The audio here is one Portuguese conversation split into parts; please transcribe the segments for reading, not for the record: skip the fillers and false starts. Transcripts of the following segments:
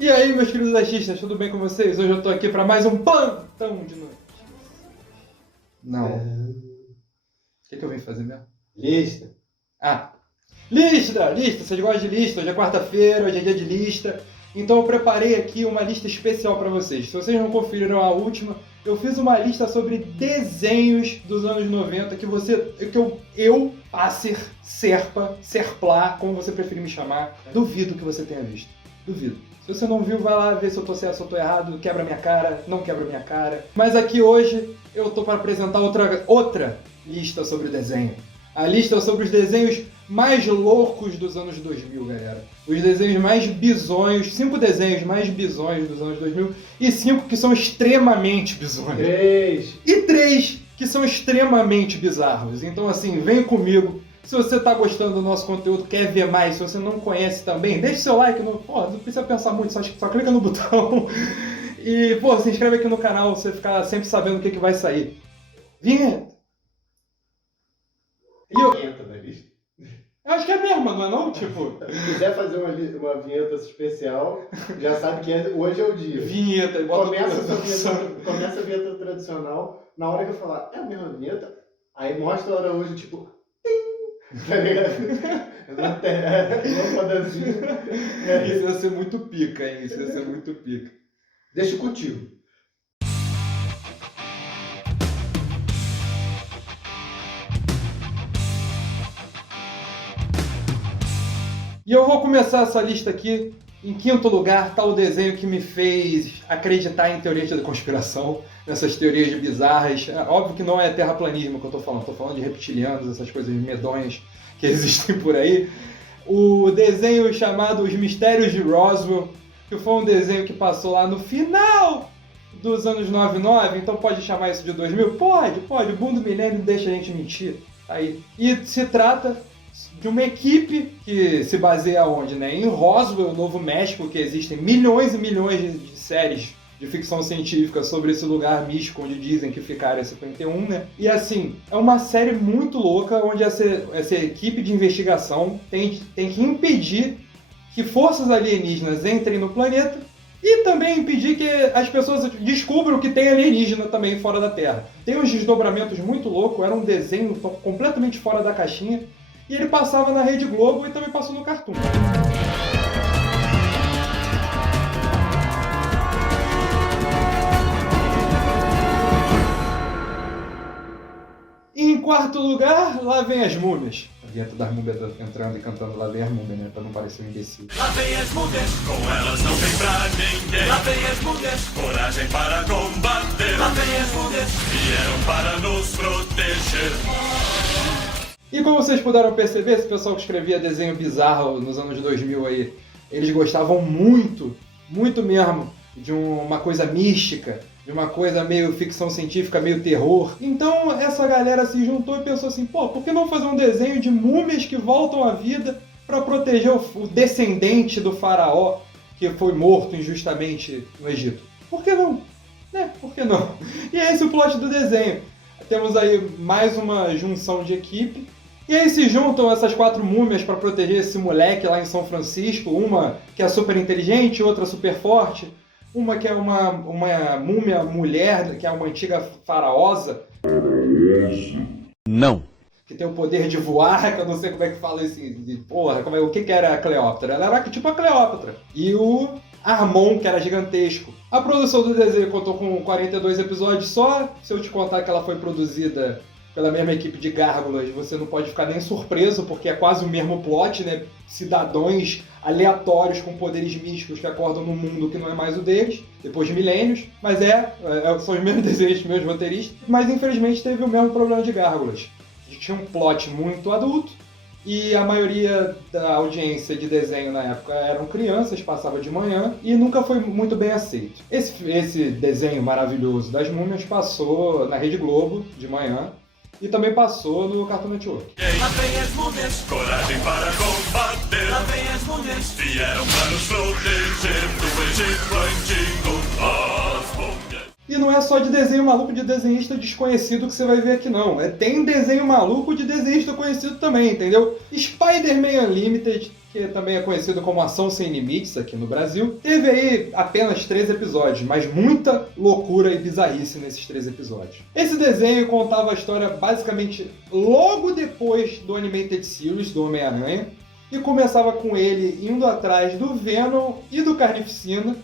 E aí, meus queridos artistas, tudo bem com vocês? Hoje eu tô aqui para mais um plantão de notícias. Não. O que eu vim fazer mesmo? Lista. Lista! Vocês gostam de lista? Hoje é quarta-feira, hoje é dia de lista. Então eu preparei aqui uma lista especial para vocês. Se vocês não conferiram a última, eu fiz uma lista sobre desenhos dos anos 90 que eu, Acer, Serpa, Serplá, como você preferir me chamar, duvido que você tenha visto. Duvido. Se você não viu, vai lá ver se eu tô certo, se eu tô errado, quebra minha cara, não quebra minha cara. Mas aqui hoje eu tô para apresentar outra lista sobre desenho. A lista sobre os desenhos mais loucos dos anos 2000, galera. Os desenhos mais bizonhos, 5 desenhos mais bizonhos dos anos 2000 e 5 que são extremamente bizonhos. 3. E 3 que são extremamente bizarros. Então assim, vem comigo. Se você tá gostando do nosso conteúdo, quer ver mais, se você não conhece também, deixa seu like, não precisa pensar muito, só clica no botão. E, se inscreve aqui no canal, pra você ficar sempre sabendo o que vai sair. Vinheta! Vinheta da lista. Eu acho que é a mesma, não é não? Tipo... Se quiser fazer uma vinheta especial, já sabe que hoje é o dia. Vinheta. Começa a vinheta tradicional, na hora que eu falar, é a mesma vinheta, aí mostra a hora hoje, tipo... Tá ligado? Isso ia ser muito pica, hein? Isso ia ser muito pica. Deixa contigo. E eu vou começar essa lista aqui. Em quinto lugar está o desenho que me fez acreditar em teorias da conspiração, nessas teorias bizarras. Óbvio que não é terraplanismo que eu estou falando de reptilianos, essas coisas medonhas que existem por aí. O desenho chamado Os Mistérios de Roswell, que foi um desenho que passou lá no final dos anos 99, então pode chamar isso de 2000? Pode, o boom do milênio deixa a gente mentir. Aí. E se trata de uma equipe que se baseia onde, né? Em Roswell, Novo México, que existem milhões e milhões de séries de ficção científica sobre esse lugar místico onde dizem que fica a Área 51, né? E assim, é uma série muito louca onde essa equipe de investigação tem que impedir que forças alienígenas entrem no planeta e também impedir que as pessoas descubram que tem alienígena também fora da Terra. Tem uns desdobramentos muito loucos, era um desenho completamente fora da caixinha. E ele passava na Rede Globo e também passou no Cartoon. E em quarto lugar, lá vem as múmias. A vinheta das múmias entrando e cantando Lá vem as múmias, né? Pra não parecer um imbecil. Lá vem as múmias, com elas não tem pra ninguém. Lá vem as múmias, coragem para combater. Lá vem as múmias, vieram para nos proteger. E como vocês puderam perceber, esse pessoal que escrevia desenho bizarro nos anos 2000 aí, eles gostavam muito mesmo de uma coisa mística, de uma coisa meio ficção científica, meio terror. Então essa galera se juntou e pensou assim, por que não fazer um desenho de múmias que voltam à vida para proteger o descendente do faraó que foi morto injustamente no Egito? Por que não? Por que não? E é esse o plot do desenho. Temos aí mais uma junção de equipe. E aí se juntam essas 4 múmias para proteger esse moleque lá em São Francisco. Uma que é super inteligente, outra super forte. Uma que é uma múmia mulher, que é uma antiga faraosa. Não. Que tem o poder de voar, que eu não sei como é que fala isso. O que era a Cleópatra? Ela era tipo a Cleópatra. E o Armon, que era gigantesco. A produção do desenho contou com 42 episódios só. Se eu te contar que ela foi produzida pela mesma equipe de Gárgulas, você não pode ficar nem surpreso, porque é quase o mesmo plot, né? Cidadãos aleatórios com poderes místicos que acordam num mundo que não é mais o deles, depois de milênios. Mas são os mesmos desenhos, os mesmos roteiristas. Mas infelizmente teve o mesmo problema de Gárgulas. Tinha um plot muito adulto, e a maioria da audiência de desenho na época eram crianças, passava de manhã, e nunca foi muito bem aceito. Esse desenho maravilhoso das múmias passou na Rede Globo de manhã, e também passou no Cartoon Network. Lá vem as múmias, coragem para combater. Lá vem as múmias, vieram para nos proteger do Egito antigo. As múmias. E não é só de desenho maluco de desenhista desconhecido que você vai ver aqui, não. Tem desenho maluco de desenhista conhecido também, entendeu? Spider-Man Unlimited que também é conhecido como Ação Sem Limites aqui no Brasil. Teve aí apenas 3 episódios, mas muita loucura e bizarrice nesses 3 episódios. Esse desenho contava a história basicamente logo depois do Animated Series do Homem-Aranha, e começava com ele indo atrás do Venom e do Carnificina,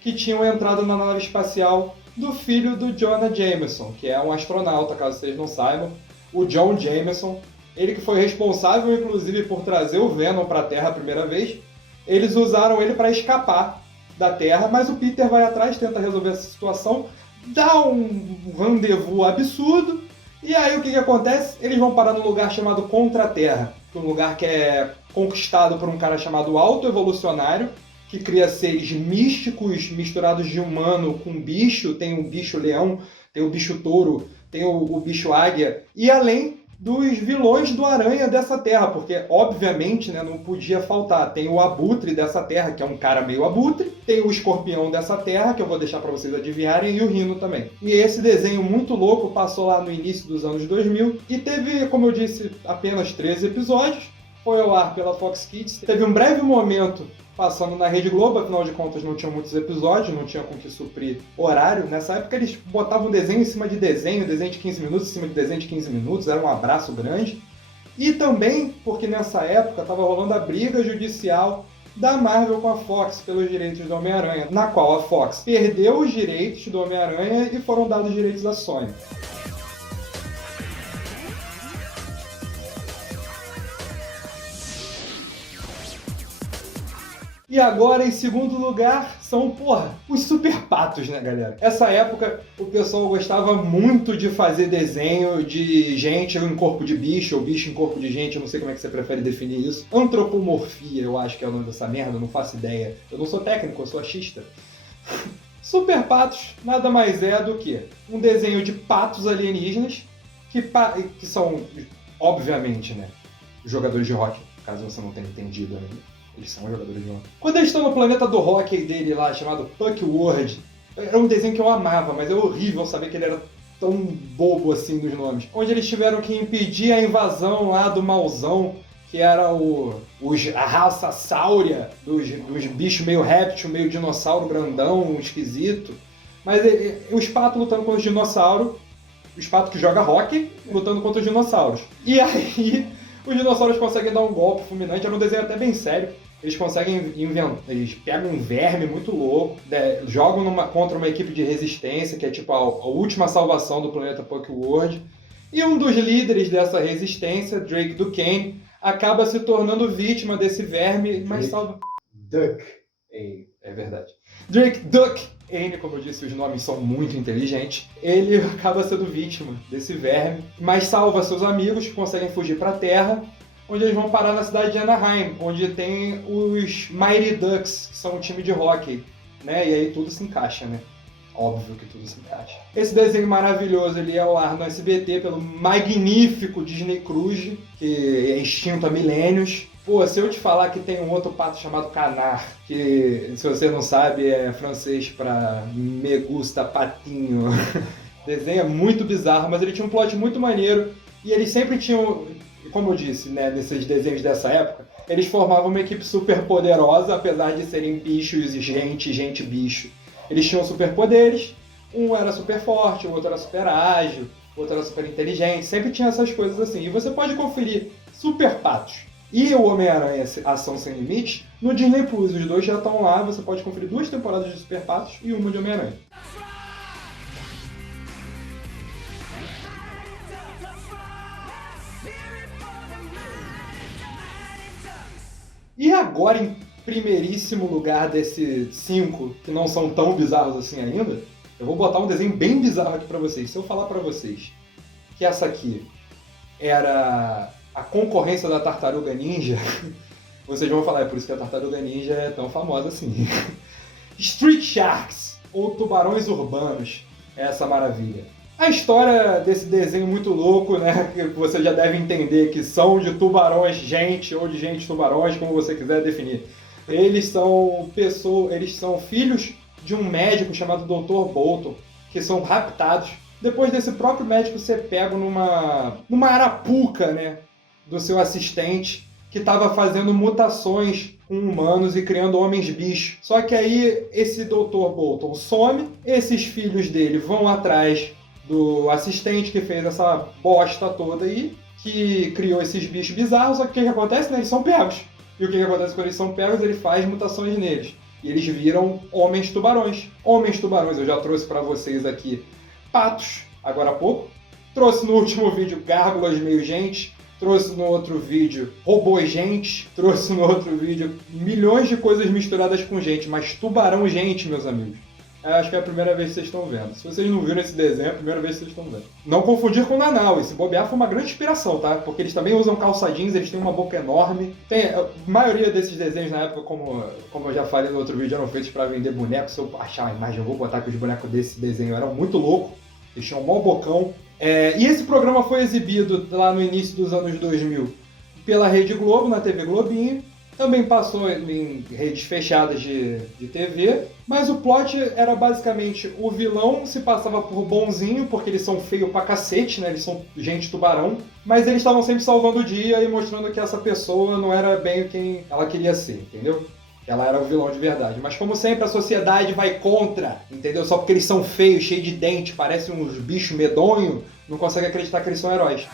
que tinham entrado na nave espacial do filho do Jonah Jameson, que é um astronauta, caso vocês não saibam, o John Jameson. Ele que foi responsável, inclusive, por trazer o Venom para a Terra a primeira vez. Eles usaram ele para escapar da Terra, mas o Peter vai atrás, tenta resolver essa situação, dá um rendezvous absurdo, e aí o que acontece? Eles vão parar num lugar chamado Contra-Terra, um lugar que é conquistado por um cara chamado Auto-Evolucionário, que cria seres místicos misturados de humano com bicho. Tem o bicho leão, tem o bicho touro, tem o bicho águia, e além dos vilões do Aranha dessa terra, porque, obviamente, né, não podia faltar. Tem o Abutre dessa terra, que é um cara meio abutre, tem o Escorpião dessa terra, que eu vou deixar para vocês adivinharem, e o Rhino também. E esse desenho muito louco passou lá no início dos anos 2000, e teve, como eu disse, apenas 13 episódios, foi ao ar pela Fox Kids, teve um breve momento passando na Rede Globo, afinal de contas não tinham muitos episódios, não tinha com que suprir horário. Nessa época eles botavam desenho em cima de desenho de 15 minutos em cima de desenho de 15 minutos, era um abraço grande. E também porque nessa época estava rolando a briga judicial da Marvel com a Fox pelos direitos do Homem-Aranha, na qual a Fox perdeu os direitos do Homem-Aranha e foram dados os direitos da Sony. E agora, em segundo lugar, são, os Super Patos, né, galera? Essa época, o pessoal gostava muito de fazer desenho de gente em corpo de bicho, ou bicho em corpo de gente, eu não sei como é que você prefere definir isso. Antropomorfia, eu acho que é o nome dessa merda, eu não faço ideia. Eu não sou técnico, eu sou achista. Super Patos nada mais é do que um desenho de patos alienígenas, que são, obviamente, né, jogadores de hockey, caso você não tenha entendido ainda. Eles são jogadores de hockey. Quando eles estão no planeta do hockey dele lá, chamado Puck World, era um desenho que eu amava, mas é horrível saber que ele era tão bobo assim nos nomes. Onde eles tiveram que impedir a invasão lá do Mauzão, que era a raça sáurea, dos bichos meio réptil, meio dinossauro grandão, esquisito. Mas os patos lutando contra os dinossauros, os patos que jogam hockey lutando contra os dinossauros. E aí os dinossauros conseguem dar um golpe fulminante, era um desenho até bem sério. Eles conseguem inventar, eles pegam um verme muito louco, jogam contra uma equipe de resistência, que é tipo a última salvação do planeta Puck World. E um dos líderes dessa resistência, Drake Duquesne, acaba se tornando vítima desse verme, mas salva... Duquesne. É verdade. Drake Duquesne, como eu disse, os nomes são muito inteligentes. Ele acaba sendo vítima desse verme, mas salva seus amigos que conseguem fugir para a Terra, onde eles vão parar na cidade de Anaheim, onde tem os Mighty Ducks, que são um time de hockey, né? E aí tudo se encaixa, né? Óbvio que tudo se encaixa. Esse desenho maravilhoso, ele é ao ar no SBT pelo magnífico Disney Cruise, que é extinto há milênios. Pô, se eu te falar que tem um outro pato chamado Canard, que, se você não sabe, é francês pra me gusta patinho. O desenho é muito bizarro, mas ele tinha um plot muito maneiro, e eles sempre tinham... Como eu disse, né, nesses desenhos dessa época, eles formavam uma equipe super poderosa, apesar de serem bichos e gente, bicho. Eles tinham superpoderes, um era super forte, o outro era super ágil, o outro era super inteligente, sempre tinha essas coisas assim. E você pode conferir Super Patos e o Homem-Aranha Ação Sem Limites no Disney Plus. Os dois já estão lá, você pode conferir 2 temporadas de Super Patos e uma de Homem-Aranha. E agora, em primeiríssimo lugar desses 5, que não são tão bizarros assim ainda, eu vou botar um desenho bem bizarro aqui pra vocês. Se eu falar pra vocês que essa aqui era a concorrência da Tartaruga Ninja, vocês vão falar, é por isso que a Tartaruga Ninja é tão famosa assim. Street Sharks, ou Tubarões Urbanos, é essa maravilha. A história desse desenho muito louco, né, que você já deve entender que são de tubarões gente ou de gente tubarões, como você quiser definir. Eles são filhos de um médico chamado Dr. Bolton, que são raptados. Depois desse próprio médico ser pego numa arapuca, né, do seu assistente, que estava fazendo mutações com humanos e criando homens-bicho. Só que aí esse Dr. Bolton some, esses filhos dele vão atrás do assistente que fez essa bosta toda aí, que criou esses bichos bizarros, só que o que acontece? Né? Eles são pegos. E o que acontece quando eles são pegos? Ele faz mutações neles. E eles viram homens-tubarões. Homens-tubarões, eu já trouxe para vocês aqui patos, agora há pouco. Trouxe no último vídeo gárgulas meio gente. Trouxe no outro vídeo robôs gente. Trouxe no outro vídeo milhões de coisas misturadas com gente. Mas tubarão gente, meus amigos. Eu acho que é a primeira vez que vocês estão vendo. Se vocês não viram esse desenho, é a primeira vez que vocês estão vendo. Não confundir com o Nanau. Esse bobear foi uma grande inspiração, tá? Porque eles também usam calça jeans, eles têm uma boca enorme. A maioria desses desenhos na época, como eu já falei no outro vídeo, eram feitos para vender bonecos. Se eu achar a imagem, eu vou botar que os bonecos desse desenho eram muito loucos. Eles tinham um mau bocão. E esse programa foi exibido lá no início dos anos 2000 pela Rede Globo, na TV Globinho. Também passou em redes fechadas de TV, mas o plot era basicamente o vilão se passava por bonzinho, porque eles são feios pra cacete, né? Eles são gente tubarão, mas eles estavam sempre salvando o dia e mostrando que essa pessoa não era bem quem ela queria ser, entendeu? Ela era o vilão de verdade. Mas como sempre, a sociedade vai contra, entendeu? Só porque eles são feios, cheios de dente, parecem uns bichos medonhos, não consegue acreditar que eles são heróis.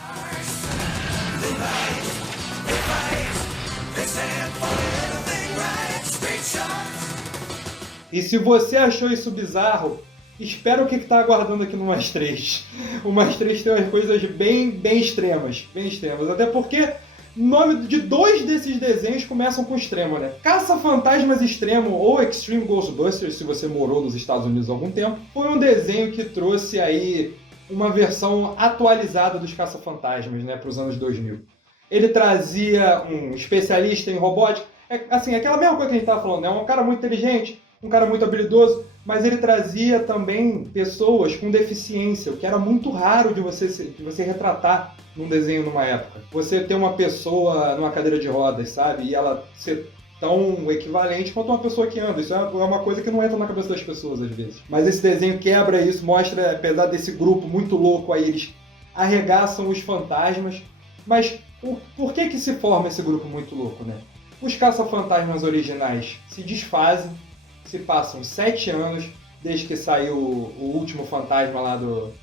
E se você achou isso bizarro, espera o que está aguardando aqui no Mais 3. O Mais 3 tem umas coisas bem extremas, bem extremas. Até porque o nome de 2 desses desenhos começam com extremo, né? Caça-Fantasmas Extremo ou Extreme Ghostbusters, se você morou nos Estados Unidos há algum tempo, foi um desenho que trouxe aí uma versão atualizada dos Caça-Fantasmas, né, para os anos 2000. Ele trazia um especialista em robótica, assim, aquela mesma coisa que a gente estava falando, né? Um cara muito inteligente, um cara muito habilidoso, mas ele trazia também pessoas com deficiência, o que era muito raro de você retratar num desenho numa época. Você ter uma pessoa numa cadeira de rodas, sabe? E ela ser tão equivalente quanto uma pessoa que anda. Isso é uma coisa que não entra na cabeça das pessoas às vezes. Mas esse desenho quebra isso, mostra, apesar desse grupo muito louco aí, eles arregaçam os fantasmas. Mas por que se forma esse grupo muito louco, né? Os caça-fantasmas originais se desfazem, se passam 7 anos desde que saiu o último fantasma lá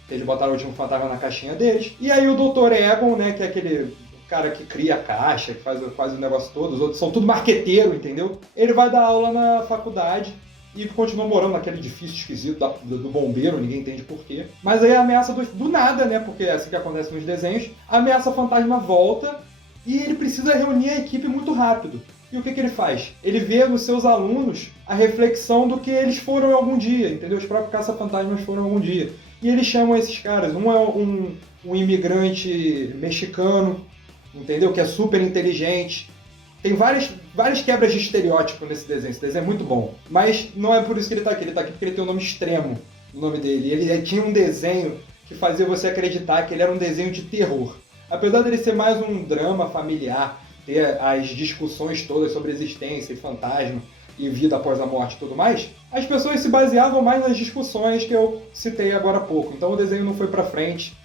que eles botaram o último fantasma na caixinha deles. E aí o Dr. Egon, né, que é aquele cara que cria a caixa, que faz o negócio todo, os outros são tudo marqueteiro, entendeu? Ele vai dar aula na faculdade e continua morando naquele edifício esquisito do bombeiro, ninguém entende porquê. Mas aí a ameaça do nada, né, porque é assim que acontece nos desenhos, a ameaça fantasma volta e ele precisa reunir a equipe muito rápido. E o que ele faz? Ele vê nos seus alunos a reflexão do que eles foram algum dia, entendeu? Os próprios caça-fantasmas foram algum dia. E eles chamam esses caras. Um é um imigrante mexicano, entendeu? Que é super inteligente. Tem várias quebras de estereótipo nesse desenho. Esse desenho é muito bom. Mas não é por isso que ele tá aqui. Ele tá aqui porque ele tem um nome extremo no nome dele. Ele tinha um desenho que fazia você acreditar que ele era um desenho de terror. Apesar dele ser mais um drama familiar, ter as discussões todas sobre existência e fantasma e vida após a morte e tudo mais, as pessoas se baseavam mais nas discussões que eu citei agora há pouco. Então o desenho não foi pra frente,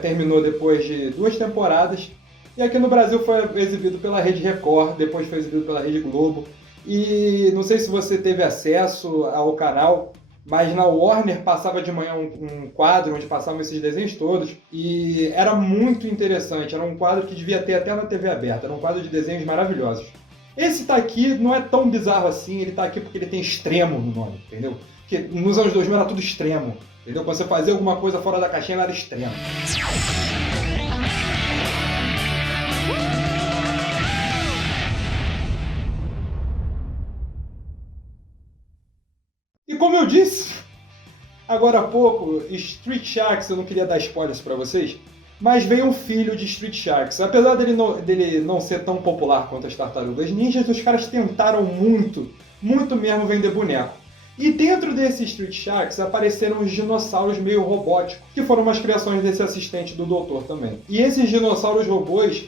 terminou depois de 2 temporadas, e aqui no Brasil foi exibido pela Rede Record, depois foi exibido pela Rede Globo, e não sei se você teve acesso ao canal, mas na Warner passava de manhã um quadro onde passavam esses desenhos todos e era muito interessante, era um quadro que devia ter até na TV aberta, era um quadro de desenhos maravilhosos. Esse tá aqui não é tão bizarro assim, ele tá aqui porque ele tem extremo no nome, entendeu? Porque nos anos 2000 era tudo extremo, entendeu? Quando você fazia alguma coisa fora da caixinha, ela era extremo. E como eu disse agora há pouco, Street Sharks, eu não queria dar spoilers pra vocês, mas veio um filho de Street Sharks. Apesar dele não ser tão popular quanto as Tartarugas Ninjas, os caras tentaram muito mesmo vender boneco. E dentro desse Street Sharks apareceram os dinossauros meio robóticos, que foram umas criações desse assistente do doutor também. E esses dinossauros robôs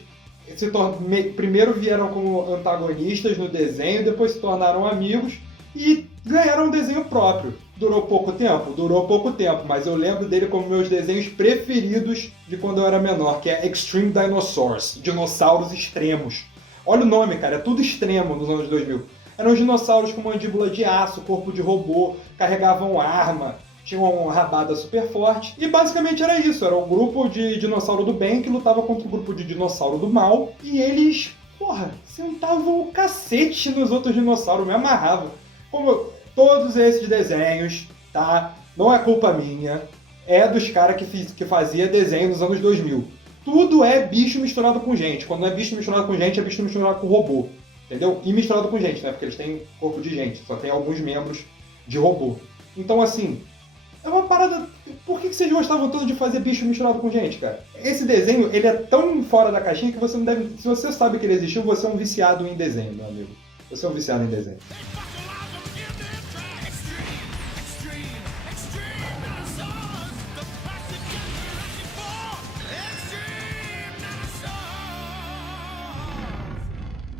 primeiro vieram como antagonistas no desenho, depois se tornaram amigos e ganharam um desenho próprio. Durou pouco tempo, mas eu lembro dele como meus desenhos preferidos de quando eu era menor, que é Extreme Dinosaurs, dinossauros extremos. Olha o nome, cara, é tudo extremo nos anos 2000. Eram dinossauros com mandíbula de aço, corpo de robô, carregavam arma, tinham uma rabada super forte. E basicamente era isso, era um grupo de dinossauro do bem que lutava contra um grupo de dinossauro do mal. E eles, porra, sentavam o cacete nos outros dinossauros, me amarravam. Como todos esses desenhos, tá? Não é culpa minha, é dos caras que fazia desenho nos anos 2000. Tudo é bicho misturado com gente. Quando não é bicho misturado com gente, é bicho misturado com robô. Entendeu? E misturado com gente, né? Porque eles têm corpo de gente, só tem alguns membros de robô. Então, assim, é uma parada... Por que vocês gostavam tanto de fazer bicho misturado com gente, cara? Esse desenho, ele é tão fora da caixinha que você não deve... Se você sabe que ele existiu, você é um viciado em desenho, meu amigo. Você é um viciado em desenho.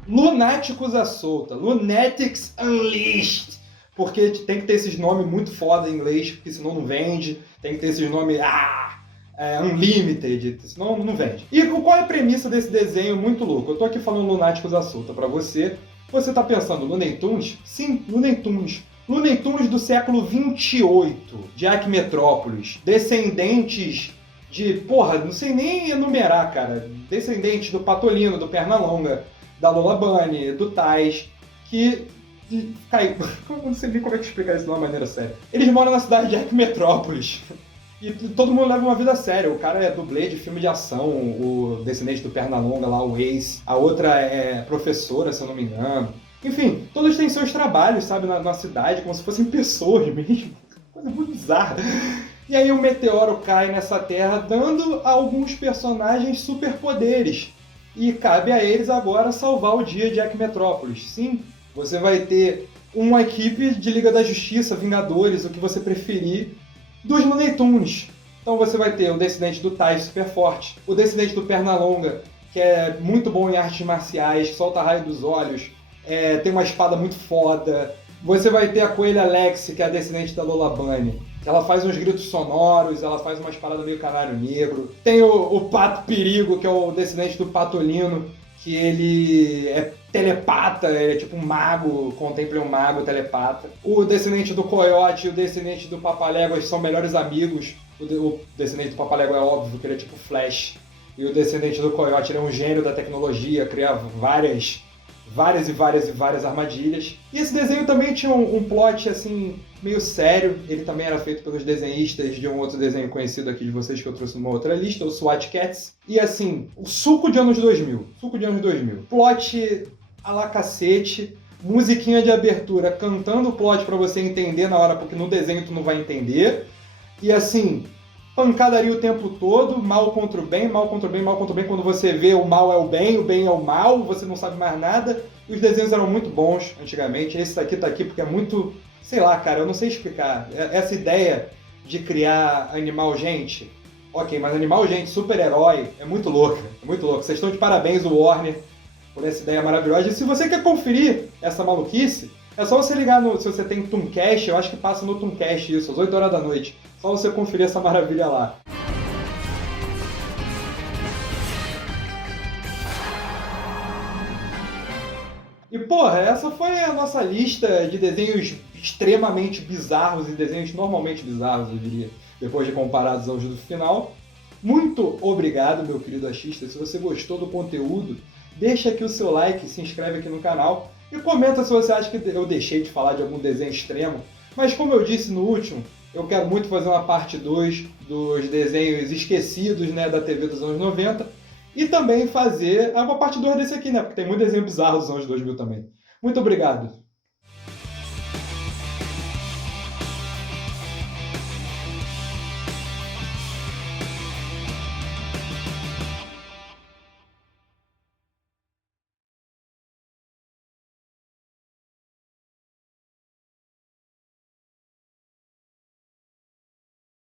Lunáticos à solta, Lunatics Unleashed, porque tem que ter esses nomes muito foda em inglês, porque senão não vende, tem que ter esses nomes Unlimited, senão não vende. E qual é a premissa desse desenho muito louco? Eu tô aqui falando Lunáticos à solta pra você, você tá pensando Looney Tunes? Sim, Looney Tunes. Looney Tunes do século 28, Jack Metrópolis, descendentes de, porra, não sei nem enumerar, cara, descendentes do Patolino, do Pernalonga, da Lola Bunny, do Tais, que caiu. Eu não sei nem como é que explicar isso de uma maneira séria. Eles moram na cidade de Jack Metrópolis. E todo mundo leva uma vida séria. O cara é dublê de filme de ação, o descendente do Pernalonga lá, o Ace. A outra é professora, se eu não me engano. Enfim, todos têm seus trabalhos, sabe, na cidade, como se fossem pessoas mesmo. Coisa muito bizarra. E aí um meteoro cai nessa terra, dando a alguns personagens superpoderes. E cabe a eles agora salvar o dia de Jack Metrópolis. Sim, você vai ter uma equipe de Liga da Justiça, Vingadores, o que você preferir, dos Looney Tunes. Então você vai ter o descendente do Tai, super forte, o descendente do Pernalonga, que é muito bom em artes marciais, solta raio dos olhos, tem uma espada muito foda. Você vai ter a Coelha Alex, que é a descendente da Lola Bunny. Ela faz uns gritos sonoros, ela faz umas paradas meio canário negro. Tem o Pato Perigo, que é o descendente do Patolino, que ele é telepata, ele é tipo um mago, contemple um mago telepata. O descendente do Coyote e o descendente do Papaléguas são melhores amigos. O descendente do Papaléguas é óbvio que ele é tipo Flash. E o descendente do Coyote ele é um gênio da tecnologia, cria várias armadilhas. E esse desenho também tinha um plot, assim, meio sério. Ele também era feito pelos desenhistas de um outro desenho conhecido aqui de vocês, que eu trouxe numa outra lista, o SWAT Cats. E, assim, o suco de anos 2000. Plot a la cacete, musiquinha de abertura, cantando o plot pra você entender na hora, porque no desenho tu não vai entender. E, assim, pancadaria o tempo todo, mal contra o bem, mal contra o bem, mal contra o bem. Quando você vê o mal é o bem é o mal, você não sabe mais nada. E os desenhos eram muito bons antigamente. Esse daqui tá aqui porque é muito... Sei lá, cara, eu não sei explicar. Essa ideia de criar animal gente... Ok, mas animal gente, super-herói, é muito louca. É muito louco. Vocês estão de parabéns, o Warner, por essa ideia maravilhosa. E se você quer conferir essa maluquice, é só você ligar no... Se você tem Tooncast, eu acho que passa no Tooncast isso, às 8 horas da noite. Só você conferir essa maravilha lá. E, porra, essa foi a nossa lista de desenhos extremamente bizarros e desenhos normalmente bizarros, eu diria, depois de comparados aos do final. Muito obrigado, meu querido achista. Se você gostou do conteúdo, deixa aqui o seu like, se inscreve aqui no canal e comenta se você acha que eu deixei de falar de algum desenho extremo. Mas como eu disse no último, eu quero muito fazer uma parte 2 dos desenhos esquecidos, né, da TV dos anos 90 e também fazer uma parte 2 desse aqui, né, porque tem muito desenho bizarro dos anos 2000 também. Muito obrigado!